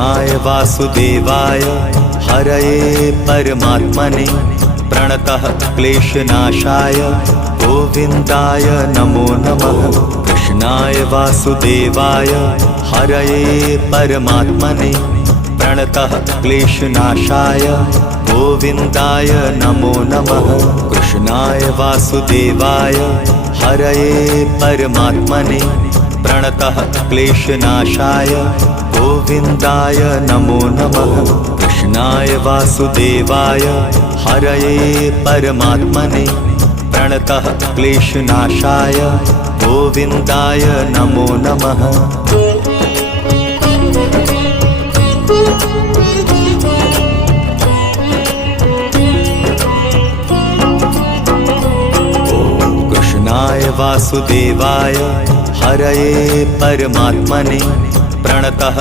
कृष्णाय वासुदेवाय हरये परमात्मने प्रणतः क्लेशनाशाय गोविन्दाय नमो नमः। कृष्णाय वासुदेवाय हरये परमात्मने प्रणतः क्लेशनाशाय गोविन्दाय नमो नमः। कृष्णाय वासुदेवाय हरये परमात्मने प्रणतः क्लेशनाशाय गोविन्दाय नमो नमः। कृष्णाय वासुदेवाय हरये परमात्मने प्रणतः क्लेशनाशाय गोविन्दाय नमो नमः। कृष्णाय वासुदेवाय हरये परमात्मने प्रणतः